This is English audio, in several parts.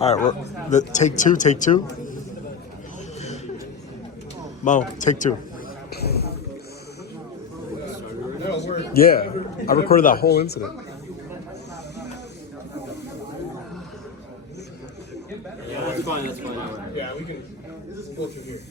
All right, take two, take two. Mo, take two. Yeah, I recorded that whole incident. Yeah, that's fine. That's fine. Yeah, we can go through here.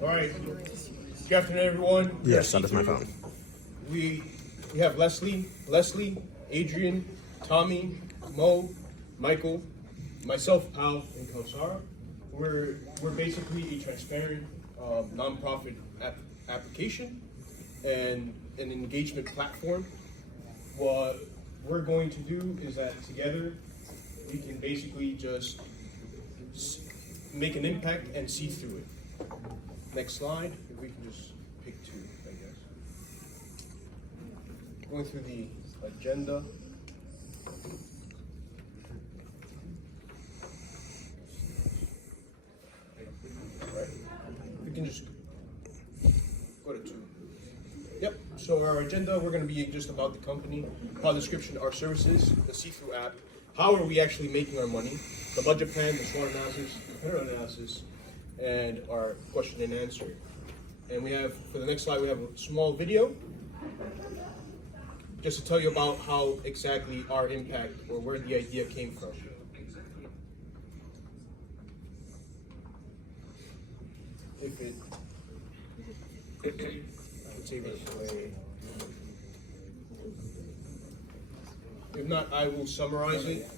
All right. Good afternoon, everyone. Yes, that is my phone. We have Leslie, Adrian, Tommy, Mo, Michael, myself, Al, and Kausara. We're basically a transparent nonprofit application and an engagement platform. What we're going to do is that together we can basically just make an impact and see through it. Next slide, if we can just pick two, I guess. Going through the agenda. Right. We can just go to two. Yep, so our agenda, we're going to be just about the company, product description, our services, the see-through app, how are we actually making our money, the budget plan, the SWOT analysis, competitor analysis, and our question and answer. And we have, for the next slide, we have a small video just to tell you about how exactly our impact or where the idea came from. If it, let's save it away. If not, I will summarize it.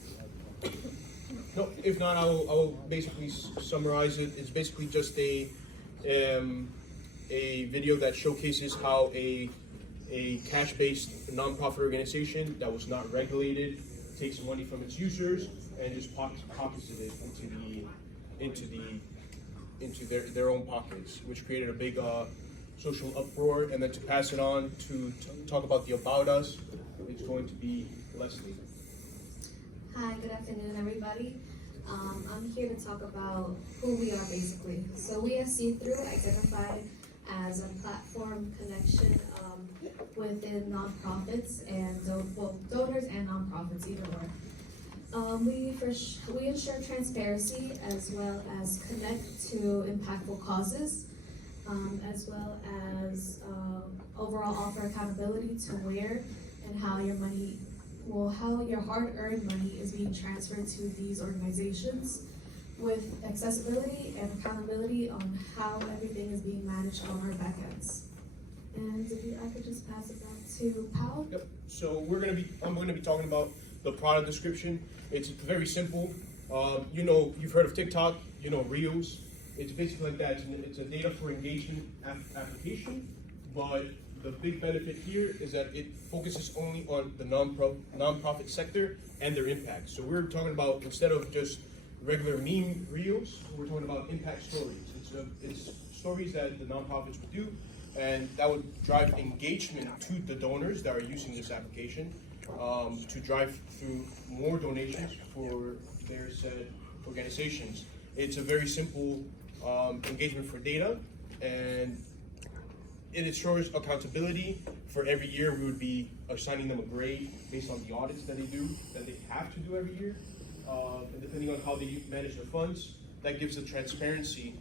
No, if not, I will basically summarize it. It's basically just a video that showcases how a cash-based nonprofit organization that was not regulated takes money from its users and just pockets it into their own pockets, which created a big social uproar. And then to pass it on to talk about the about us, it's going to be Leslie. Hi, good afternoon, everybody. I'm here to talk about who we are, basically. So we at See-Through identified as a platform connection within nonprofits and donors and nonprofits, either or. We ensure transparency as well as connect to impactful causes, as well as overall offer accountability to where and how your money, how your hard-earned money is being transferred to these organizations, with accessibility and accountability on how everything is being managed on our back ends. And if I could just pass it back to Powell. Yep. So I'm gonna be talking about the product description. It's very simple. You've heard of TikTok. Reels. It's basically like that. It's a data for engagement application, but the big benefit here is that it focuses only on the nonprofit sector and their impact. So we're talking about, instead of just regular meme reels, we're talking about impact stories. It's stories that the nonprofits would do, and that would drive engagement to the donors that are using this application, to drive through more donations for their said organizations. It's a very simple engagement for data, and it ensures accountability. For every year, we would be assigning them a grade based on the audits that they have to do every year. And depending on how they manage their funds, that gives the transparency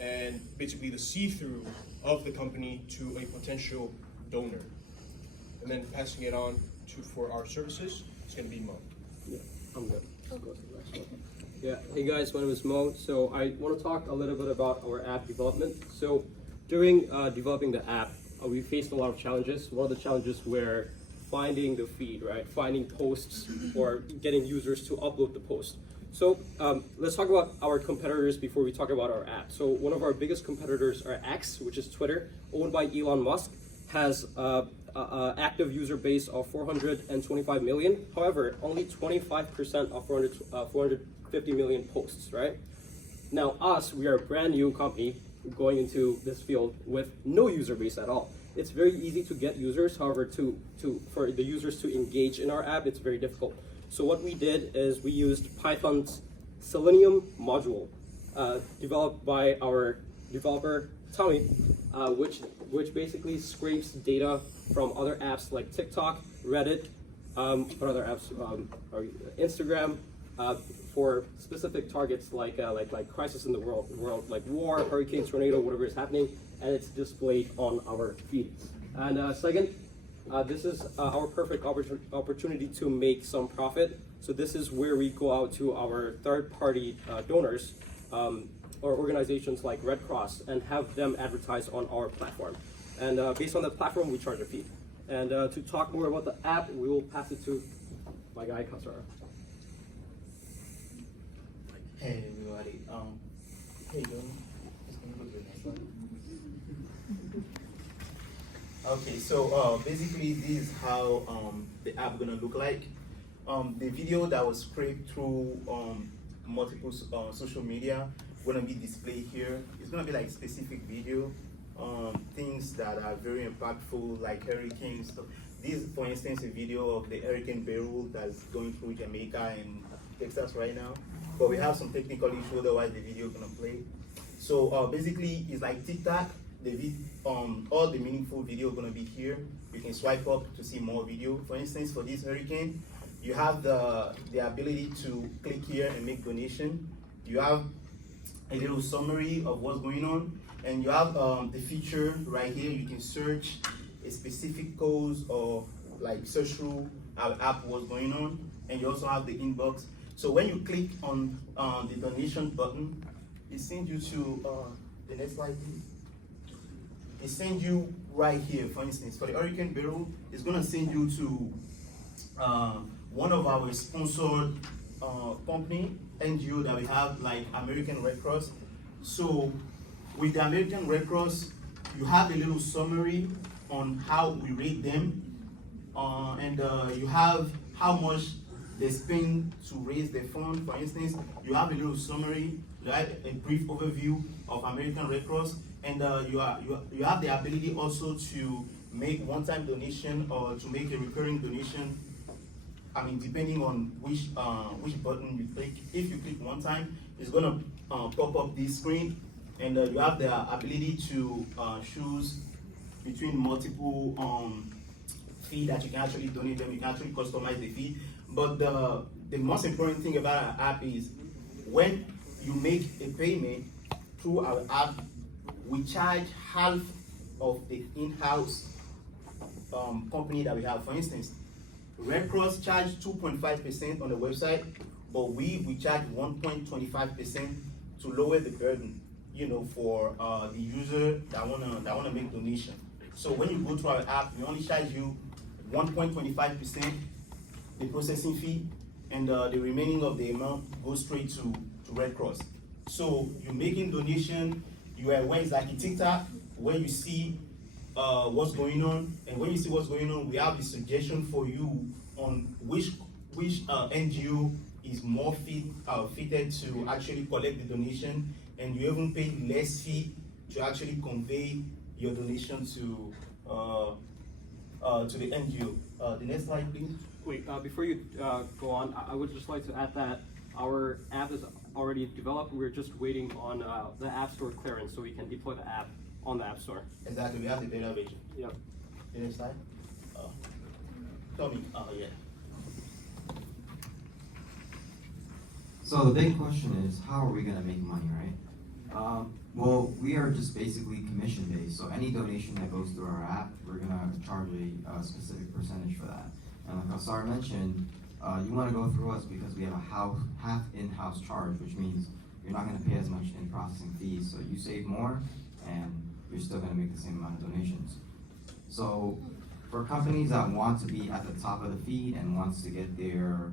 and basically the see-through of the company to a potential donor. And then passing it on for our services, it's going to be Mo. Yeah, I'm good. I'll go to the next one. Yeah, hey guys, my name is Mo. So I want to talk a little bit about our app development. So during developing the app, we faced a lot of challenges. One of the challenges were finding the feed, right? Finding posts or getting users to upload the post. So let's talk about our competitors before we talk about our app. So one of our biggest competitors are X, which is Twitter, owned by Elon Musk, has active user base of 425 million. However, only 25% of 450 million posts, right? Now us, we are a brand new company going into this field with no user base at all. It's very easy to get users, however, for the users to engage in our app, it's very difficult. So what we did is we used Python's Selenium module, developed by our developer Tommy, which basically scrapes data from other apps like TikTok, Reddit, what other apps? Instagram, for specific targets like crisis in the world, like war, hurricane, tornado, whatever is happening, and it's displayed on our feed. And second, this is our perfect opportunity to make some profit. So this is where we go out to our third-party donors or organizations like Red Cross and have them advertise on our platform. And based on the platform, we charge a fee. And to talk more about the app, we will pass it to my guy, Kasara. Hey everybody, hey John, just gonna go to the next one. Okay, so basically this is how the app gonna look like. The video that was scraped through multiple social media gonna be displayed here. It's gonna be like specific video, things that are very impactful, like hurricanes. So this is, for instance, a video of the Hurricane Beryl that's going through Jamaica and Texas right now. But we have some technical issue, otherwise the video is gonna play. So basically, it's like TikTok. All the meaningful video gonna be here. You can swipe up to see more video. For instance, for this hurricane, you have the ability to click here and make donation. You have a little summary of what's going on, and you have the feature right here. You can search a specific cause or like search through our app what's going on, and you also have the inbox. So when you click on the donation button, it sends you to the next slide, please. It sends you right here. For instance, for the Hurricane Beryl, it's gonna send you to one of our sponsored company, NGO that we have, like American Red Cross. So with the American Red Cross, you have a little summary on how we rate them, and you have how much they spend to raise the fund. For instance, you have a little summary, like a brief overview of American Red Cross, and you have the ability also to make one-time donation or to make a recurring donation. I mean, depending on which button you click. If you click one time, it's gonna pop up this screen, and you have the ability to choose between multiple fee that you can actually donate them. You can actually customize the fee. But the most important thing about our app is when you make a payment through our app, we charge half of the in-house company that we have. For instance, Red Cross charge 2.5% on the website, but we charge 1.25% to lower the burden, you know, for the user that wanna make donation. So when you go to our app, we only charge you 1.25%, the processing fee, and the remaining of the amount goes straight to Red Cross. So you're making donation, you are where it's like a TikTok, where you see what's going on, and when you see what's going on, we have a suggestion for you on which NGO is more fitted to actually collect the donation, and you even pay less fee to actually convey your donation to the NGO. The next slide, please. Wait, before you go on, I would just like to add that our app is already developed. We're just waiting on the App Store clearance so we can deploy the app on the App Store. Exactly, we have the beta version. Yep. The next slide. Tell me, yeah. So the big question is, how are we gonna make money, right? Well, we are just basically commission based. So any donation that goes through our app, we're gonna charge a specific percentage for that. And like Asar mentioned, you wanna go through us because we have a half in-house charge, which means you're not gonna pay as much in processing fees. So you save more and you're still gonna make the same amount of donations. So for companies that want to be at the top of the feed and wants to get their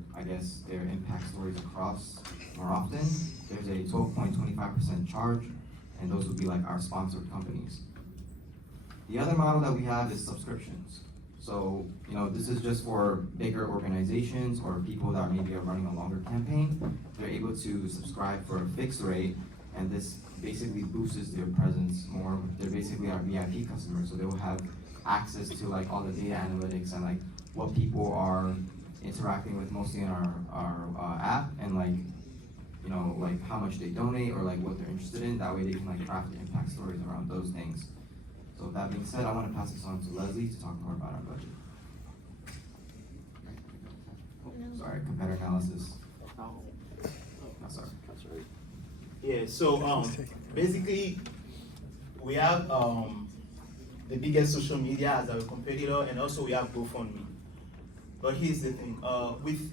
impact stories across more often, there's a 12.25% charge, and those would be like our sponsored companies. The other model that we have is subscriptions. So, this is just for bigger organizations or people that maybe are running a longer campaign. They're able to subscribe for a fixed rate, and this basically boosts their presence more. They're basically our VIP customers, so they will have access to like all the data analytics and like what people are interacting with mostly in our app, and like how much they donate or like what they're interested in. That way they can like craft impact stories around those things. So with that being said, I want to pass this on to Leslie to talk more about our budget. Sorry, competitor analysis. Yeah, so basically we have the biggest social media as our competitor, and also we have GoFundMe. But here's the thing, with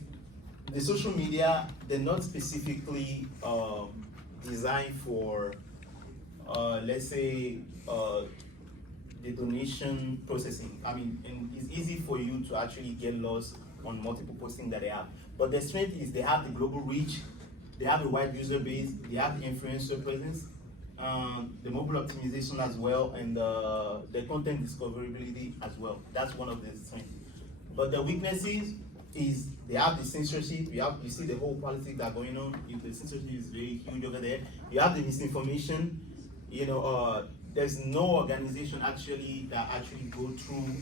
the social media, they're not specifically designed for, let's say, the donation processing. I mean, and it's easy for you to actually get lost on multiple posting that they have. But the strength is they have the global reach, they have a wide user base, they have the influencer presence, the mobile optimization as well, and the content discoverability as well. That's one of the strengths. But the weaknesses is they have the censorship. You see the whole politics that are going on. The censorship is very huge over there. You have the misinformation. There's no organization actually that actually go through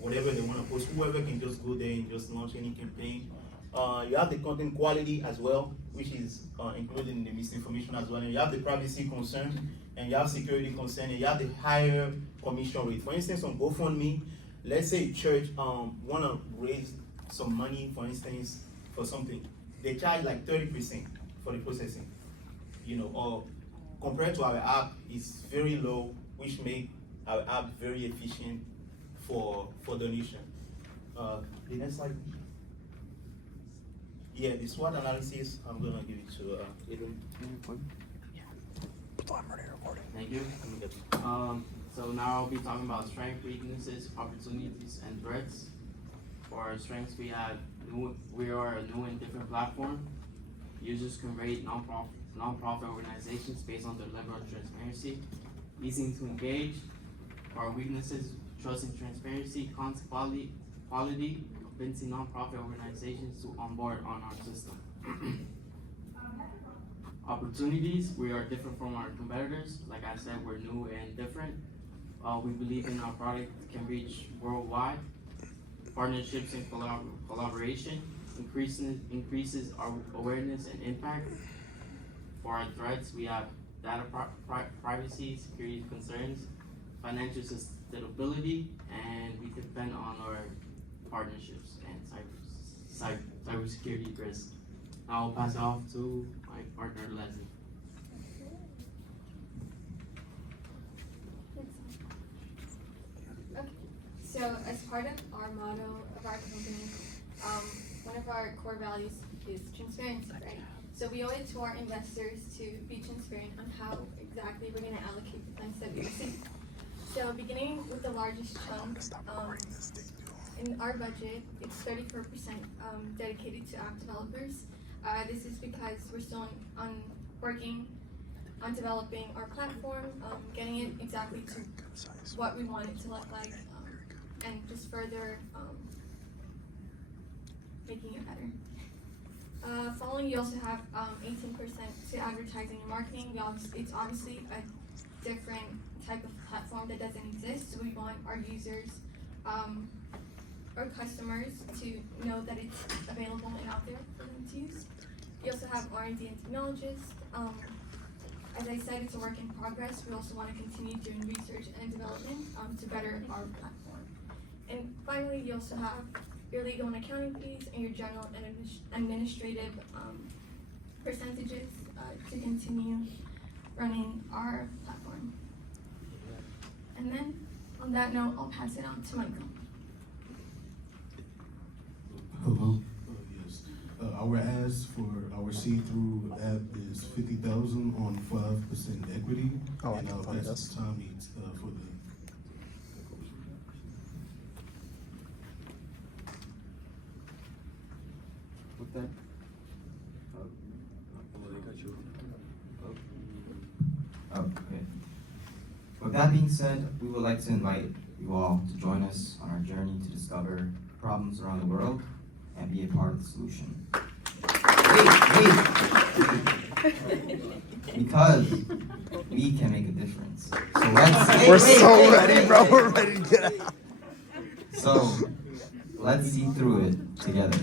whatever they want to post. Whoever can just go there and just launch any campaign. You have the content quality as well, which is included in the misinformation as well. And you have the privacy concern, and you have security concern, and you have the higher commission rate. For instance, on GoFundMe, let's say a church want to raise some money, for instance, for something. They charge like 30% for the processing. Or compared to our app, it's very low, which make our app very efficient for donation. The next slide. Yeah, the SWOT analysis, I'm gonna give it to Adrian. Thank you. So now I'll be talking about strengths, weaknesses, opportunities, and threats. For our strengths, we are a new and different platform. Users can rate non-profit organizations based on their level of transparency, easy to engage. For our weaknesses, trust and transparency, content quality, convincing non-profit organizations to onboard on our system. Opportunities, we are different from our competitors. Like I said, we're new and different. We believe in our product can reach worldwide. Partnerships and collaboration increases our awareness and impact. For our threats, we have data privacy, security concerns, financial sustainability, and we depend on our partnerships and cybersecurity risk. Now I'll pass it off to my partner, Leslie. Okay. So as part of our motto of our company, one of our core values is transparency, right? So we owe it to our investors to be transparent on how exactly we're going to allocate the funds that we receive. So beginning with the largest chunk, in our budget, it's 34% dedicated to app developers. This is because we're still working on developing our platform, getting it exactly to what we want it to look like, and just further making it better. Following, you also have 18% to advertising and marketing. It's obviously a different type of platform that doesn't exist, so we want our users, our customers to know that it's available and out there for them to use. You also have R&D and technologists. As I said, it's a work in progress. We also want to continue doing research and development to better our platform. And finally, you also have your legal and accounting fees and your general and administrative percentages to continue running our platform. And then, on that note, I'll pass it on to Michael. Hello. Yes. Our ask for our see-through app is 50,000 on 5% equity, and I'll pass it to Tommy for the. With that, Okay. With that being said, we would like to invite you all to join us on our journey to discover problems around the world and be a part of the solution. Wait. Because we can make a difference. So let's. We're so ready, bro. We're ready to get out. So let's see through it together.